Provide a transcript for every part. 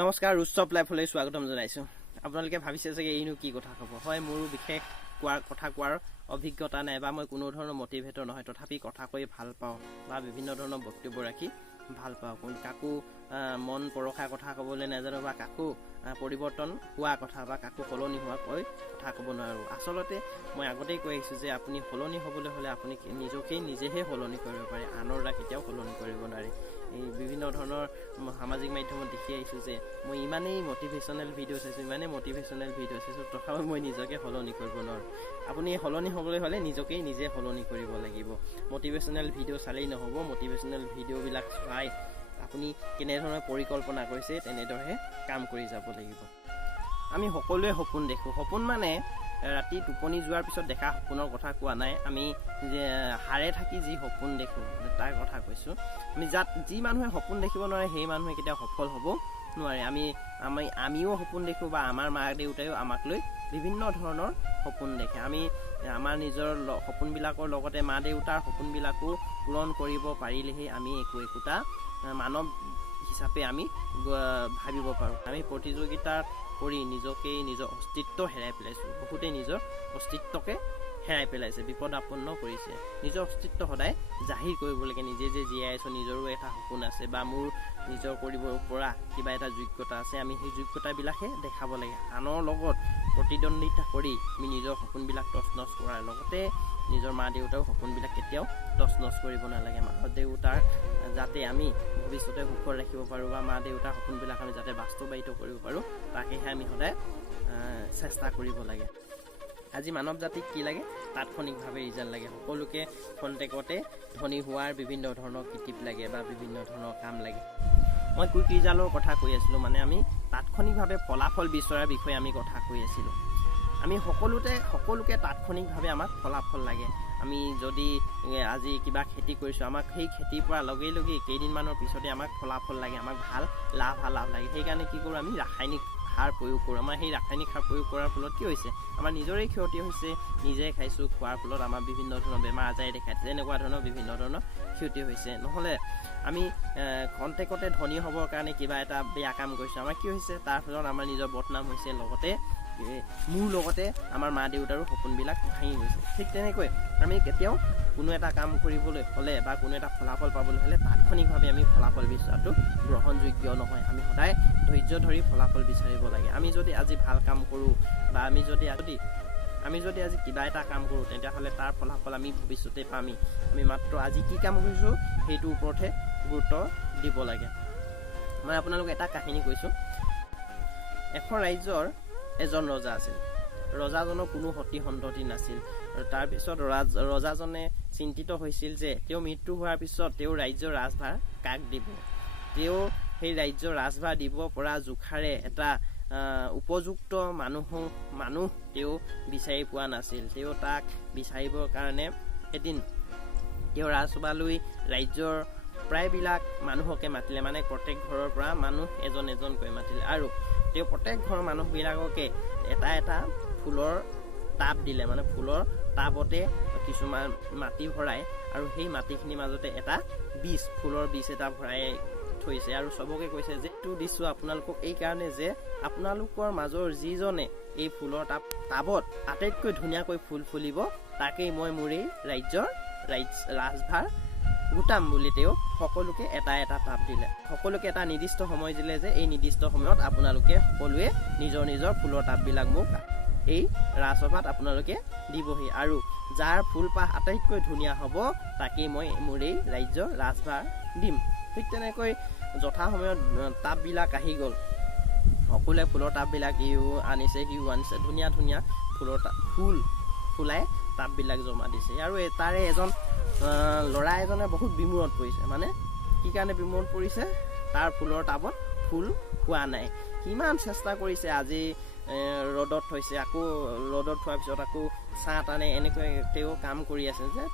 নমস্কাৰ উৎসৱ লাইফলৈ স্বাগতম জনাইছোঁ। আপোনালোকে ভাবিছে চাগে এইনো কি কথা হ'ব। হয়, মোৰো বিশেষ কথা কোৱাৰ অভিজ্ঞতা নাই বা মই কোনো ধৰণৰ মটিভেটৰ নহয়, তথাপি কথা কৈ ভাল পাওঁ বা বিভিন্ন ধৰণৰ বক্তব্য ৰাখি ভাল পাওঁ। কাকো মন পৰখা কথা ক'বলৈ নাজানো বা কাকো পৰিৱৰ্তন হোৱা কথা বা কাকো সলনি হোৱাকৈ কথা ক'ব নোৱাৰোঁ। আচলতে মই আগতেই কৈ আহিছোঁ যে আপুনি সলনি হ'বলৈ হ'লে আপুনি নিজেহে সলনি কৰিব পাৰে, আনৰ দ্বাৰা কেতিয়াও সলনি কৰিব নোৱাৰে। এই বিভিন্ন ধৰণৰ সামাজিক মাধ্যমত দেখি আহিছোঁ যে মই ইমানেই মটিভেশ্যনেল ভিডিঅ' চাইছোঁ, তথাপি মই নিজকে সলনি কৰিব নোৱাৰোঁ। আপুনি সলনি হ'বলৈ হ'লে নিজে সলনি কৰিব লাগিব। মটিভেশ্যনেল ভিডিঅ' চালেই নহ'ব, মটিভেশ্যনেল ভিডিঅ'বিলাক চাই আপুনি কেনেধৰণে পৰিকল্পনা কৰিছে তেনেদৰে কাম কৰি যাব লাগিব। আমি সকলোৱে সপোন দেখোঁ। সপোন মানে ৰাতি টোপনি যোৱাৰ পিছত দেখা সপোনৰ কথা কোৱা নাই, আমি যে হাৰে থাকি যি সপোন দেখোঁ তাৰ কথা কৈছোঁ। যি মানুহে সপোন দেখিব নোৱাৰে সেই মানুহে কেতিয়াও সফল হ'ব নোৱাৰে। আমিও সপোন দেখোঁ বা আমাৰ মা দেউতাইও আমাক লৈ বিভিন্ন ধৰণৰ সপোন দেখে। আমি আমাৰ নিজৰ সপোনবিলাকৰ লগতে মা দেউতাৰ সপোনবিলাকো পূৰণ কৰিব পাৰিলেহে আমি একোটা মানৱ হিচাপে আমি ভাবিব পাৰোঁ। আমি প্ৰতিযোগিতা কৰি নিজৰ অস্তিত্ব হেৰাই পেলাইছোঁ। বহুতে নিজৰ অস্তিত্বকে হেৰাই পেলাইছে, বিপদাপন্ন কৰিছে। নিজৰ অস্তিত্ব সদায় জাহিৰ কৰিব লাগে। নিজে যে জীয়াই আছোঁ, নিজৰো এটা সপোন আছে বা মোৰ নিজৰ কৰিব পৰা কিবা এটা যোগ্যতা আছে, আমি সেই যোগ্যতাবিলাকহে দেখাব লাগে। আনৰ লগত প্ৰতিদ্বন্দ্বিতা কৰি আমি নিজৰ সপোনবিলাক তছনছ কৰাৰ লগতে নিজৰ মা দেউতাৰ সপোনবিলাক কেতিয়াও তছনছ কৰিব নালাগে। মা দেউতাৰ যাতে আমি ভৱিষ্যতে সুখত ৰাখিব পাৰোঁ বা মা দেউতাৰ সপোনবিলাক আমি যাতে বাস্তৱায়িত কৰিব পাৰোঁ, তাকেহে আমি সদায় চেষ্টা কৰিব লাগে। আজি মানৱ জাতিক কি লাগে? তাৎক্ষণিকভাৱে ৰিজাল্ট লাগে। সকলোকে খন্তেকতে ধনী হোৱাৰ বিভিন্ন ধৰণৰ কিটিপ লাগে বা বিভিন্ন ধৰণৰ কাম লাগে। মই কুইক ৰিজাল্টৰ কথা কৈ আছিলোঁ, মানে আমি তাৎক্ষণিকভাৱে ফলাফল বিচৰাৰ বিষয়ে আমি কথা কৈ আছিলোঁ। আমি সকলোকে তাৎক্ষণিকভাৱে আমাক ফলাফল লাগে। আমি যদি আজি কিবা খেতি কৰিছোঁ, আমাক সেই খেতিৰ পৰা লগেই কেইদিনমানৰ পিছতে আমাক ফলাফল লাগে, আমাক ভাল লাভ লাগে। সেইকাৰণে কি কৰোঁ? আমি ৰাসায়নিক সাৰ প্ৰয়োগ কৰোঁ। আমাৰ সেই ৰাসায়নিক সাৰ প্ৰয়োগ কৰাৰ ফলত কি হৈছে? আমাৰ নিজৰে ক্ষতি হৈছে। নিজে খাইছোঁ, খোৱাৰ ফলত আমাৰ বিভিন্ন ধৰণৰ বেমাৰ আজাৰে দেখাইছে, তেনেকুৱা ধৰণৰ বিভিন্ন ধৰণৰ ক্ষতি হৈছে। নহ'লে আমি খন্তেকতে ধনী হ'বৰ কাৰণে কিবা এটা বেয়া কাম কৰিছোঁ, আমাৰ কি হৈছে? তাৰ ফলত আমাৰ নিজৰ বদনাম হৈছে, লগতে মোৰ লগতে আমাৰ মা দেউতাৰো সপোনবিলাক ভাঙি গৈছে। ঠিক তেনেকৈ আমি কেতিয়াও কোনো এটা কাম কৰিবলৈ হ'লে বা কোনো এটা ফলাফল পাবলৈ হ'লে তাৎক্ষণিকভাৱে আমি ফলাফল বিচৰাটো গ্ৰহণযোগ্য নহয়। আমি সদায় ধৈৰ্য ধৰি ফলাফল বিচাৰিব লাগে। আমি যদি আজি ভাল কাম কৰোঁ বা আমি যদি আজি কিবা এটা কাম কৰোঁ, তেতিয়াহ'লে তাৰ ফলাফল আমি ভৱিষ্যতে পামেই। আমি মাত্ৰ আজি কি কাম কৰিছোঁ সেইটোৰ ওপৰতহে গুৰুত্ব দিব লাগে। মই আপোনালোকক এটা কাহিনী কৈছোঁ। এখন ৰাজ্যৰ এজন ৰজা আছিল। ৰজাজনৰ কোনো সতি সন্ততি নাছিল। তাৰপিছত ৰজাজনে চিন্তিত হৈছিল যে তেওঁ মৃত্যু হোৱাৰ পিছত তেওঁ ৰাজ্যৰ ৰাজভাৰ কাক দিব। তেওঁ সেই ৰাজ্যৰ ৰাজভাৰ দিব পৰা জোখাৰে এটা উপযুক্ত মানুহ তেওঁ বিচাৰি পোৱা নাছিল। তেওঁ তাক বিচাৰিবৰ কাৰণে এদিন তেওঁ ৰাজসভালৈ ৰাজ্যৰ প্ৰায়বিলাক মানুহকে মাতিলে, মানে প্ৰত্যেক ঘৰৰ পৰা মানুহ এজনকৈ মাতিলে আৰু তেওঁ প্ৰত্যেক ঘৰৰ মানুহবিলাককে এটা ফুলৰ টাব দিলে, মানে ফুলৰ টাবতে কিছুমান মাটি ভৰাই আৰু সেই মাটিখিনিৰ মাজতে এটা ফুলৰ বীজ এটা ভৰাই থৈছে আৰু চবকে কৈছে যে এইটো দিছোঁ আপোনালোকক এই কাৰণে যে আপোনালোকৰ মাজৰ যিজনে এই ফুলৰ টাবত আটাইতকৈ ধুনীয়াকৈ ফুল ফুলিব তাকেই মই মোৰ এই ৰাজভাৰ গোটাম বুলি তেওঁ সকলোকে এটা টাব দিলে। সকলোকে এটা নিৰ্দিষ্ট সময় দিলে যে এই নিৰ্দিষ্ট সময়ত আপোনালোকে সকলোৱে নিজৰ ফুলৰ টাববিলাক মোক এই ৰাজসভাত আপোনালোকে দিবহি আৰু যাৰ ফুলপাহ আটাইতকৈ ধুনীয়া হ'ব তাকেই মই মোৰ এই ৰাজ্যৰ ৰাজভাৰ দিম। ঠিক তেনেকৈ যথা সময়ত টাববিলাক আহি গ'ল। সকলোৱে ফুলৰ টাববিলাক সিও আনিছে ধুনীয়া ফুল ফুলাই টাববিলাক জমা দিছে আৰু তাৰে এজন ল'ৰা এজনে বহুত বিমূৰত পৰিছে। মানে কি কাৰণে বিমূৰত পৰিছে? তাৰ ফুলৰ টাবত ফুল হোৱা নাই। কিমান চেষ্টা কৰিছে, আজি ৰ'দত থৈছে, আকৌ ৰ'দত থোৱাৰ পিছত আকৌ ছাঁ টানে, এনেকৈ তেওঁ কাম কৰি আছে যে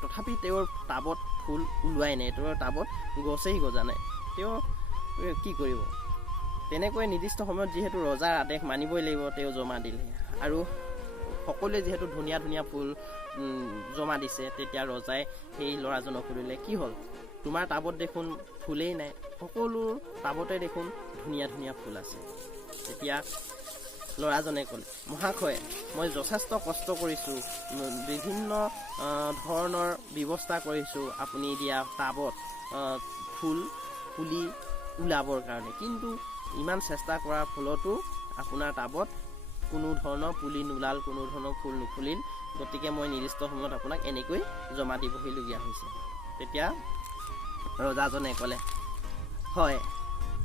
তথাপি তেওঁৰ টাবত ফুল ওলোৱাই নাই, তেওঁৰ টাবত গছেই গজা নাই। তেওঁ কি কৰিব? তেনেকৈ নিৰ্দিষ্ট সময়ত যিহেতু ৰজাৰ আদেশ মানিবই লাগিব, তেওঁ জমা দিলে আৰু সকলোৱে যিহেতু ধুনীয়া ফুল জমা দিছে, তেতিয়া ৰজাই সেই ল'ৰাজনক সুধিলে, কি হ'ল? তোমাৰ টাবত দেখোন ফুলেই নাই, সকলো টাবতে দেখোন ধুনীয়া ধুনীয়া ফুল আছে। তেতিয়া ল'ৰাজনে ক'লে, মহাশয় মই যথেষ্ট কষ্ট কৰিছোঁ, বিভিন্ন ধৰণৰ ব্যৱস্থা কৰিছোঁ আপুনি দিয়া টাবত ফুল পুলি ওলাবৰ কাৰণে, কিন্তু ইমান চেষ্টা কৰাৰ ফলতো আপোনাৰ টাবত কোনো ধৰণৰ পুলি নোলাল, কোনো ধৰণৰ ফুল নুফুলিল। গতিকে মই নিৰ্দিষ্ট সময়ত আপোনাক এনেকৈ জমা দিবহিলগীয়া হৈছে। তেতিয়া ৰজাজনে ক'লে, হয়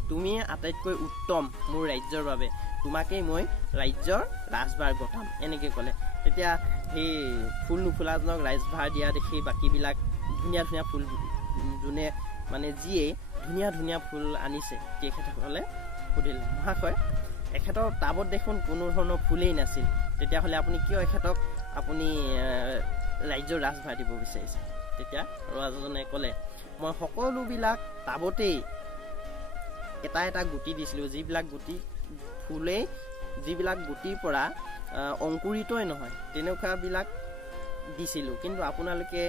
তুমি আটাইতকৈ উত্তম মোৰ ৰাজ্যৰ বাবে, তোমাকেই মই ৰাজ্যৰ ৰাজভাৰ গতাম, এনেকৈ ক'লে। তেতিয়া সেই ফুল নুফুলাজনক ৰাজভাৰ দিয়া দেখি বাকীবিলাক ধুনীয়া ধুনীয়া ফুল, যোনে মানে যিয়ে ধুনীয়া ধুনীয়া ফুল আনিছে, তেখেতসকলে সুধিলে, মহাশয় এখেতৰ টাবত দেখোন কোনো ধৰণৰ ফুলেই নাছিল, তেতিয়াহ'লে আপুনি কিয় এখেতক আপুনি ৰাজ্যৰ ৰাজভাৰ দিব বিচাৰিছে? তেতিয়া ৰজাজনে ক'লে, মই সকলোবিলাক টাবতেই এটা এটা গুটি দিছিলোঁ, যিবিলাক গুটি ফুলেই, যিবিলাক গুটিৰ পৰা অংকুৰিতই নহয় তেনেকুৱাবিলাক দিছিলোঁ, কিন্তু আপোনালোকে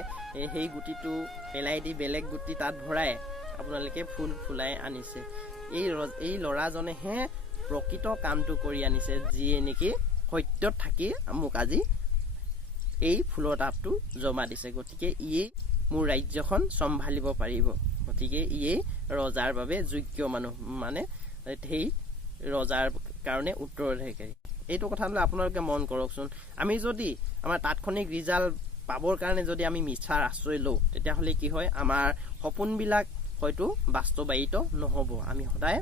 সেই গুটিটো পেলাই দি বেলেগ গুটি তাত ভৰাই আপোনালোকে ফুল ফুলাই আনিছে। এই ল'ৰাজনেহে প্ৰকৃত কামটো কৰি আনিছে, যিয়ে নেকি সত্যত থাকি মোক আজি এই ফুলৰ টাবটো জমা দিছে। গতিকে ইয়েই মোৰ ৰাজ্যখন চম্ভালিব পাৰিব, গতিকে ইয়েই ৰজাৰ বাবে যোগ্য মানুহ, মানে সেই ৰজাৰ কাৰণে উত্তৰাধিকাৰী। এইটো কথালৈ আপোনালোকে মন কৰকচোন, আমি যদি আমাৰ তাৎক্ষণিক ৰিজাল্ট পাবৰ কাৰণে যদি আমি মিছাৰ আশ্ৰয় লওঁ, তেতিয়াহ'লে কি হয়, আমাৰ সপোনবিলাক হয়তো বাস্তৱায়িত নহ'ব। আমি সদায়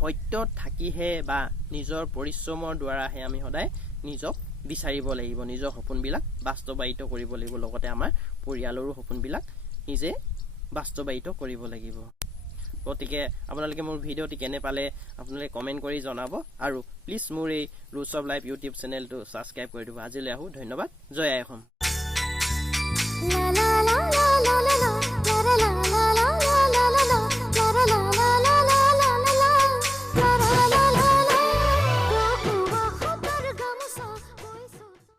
সত্যত থাকিহে বা নিজৰ পৰিশ্ৰমৰ দ্বাৰাহে আমি সদায় নিজক বিচাৰিব লাগিব, নিজৰ সপোনবিলাক বাস্তৱায়িত কৰিব লাগিব, লগতে আমাৰ পৰিয়ালৰো সপোনবিলাক নিজে বাস্তৱায়িত কৰিব লাগিব। গতিকে আপোনালোকে মোৰ ভিডিঅ'টি কেনে পালে আপোনালোকে কমেণ্ট কৰি জনাব, আৰু প্লিজ মোৰ এই ৰুটছ অফ লাইফ ইউটিউব চেনেলটো ছাবস্ক্ৰাইব কৰি দিব। আজিলৈ আহোঁ, ধন্যবাদ, জয় আই অসম।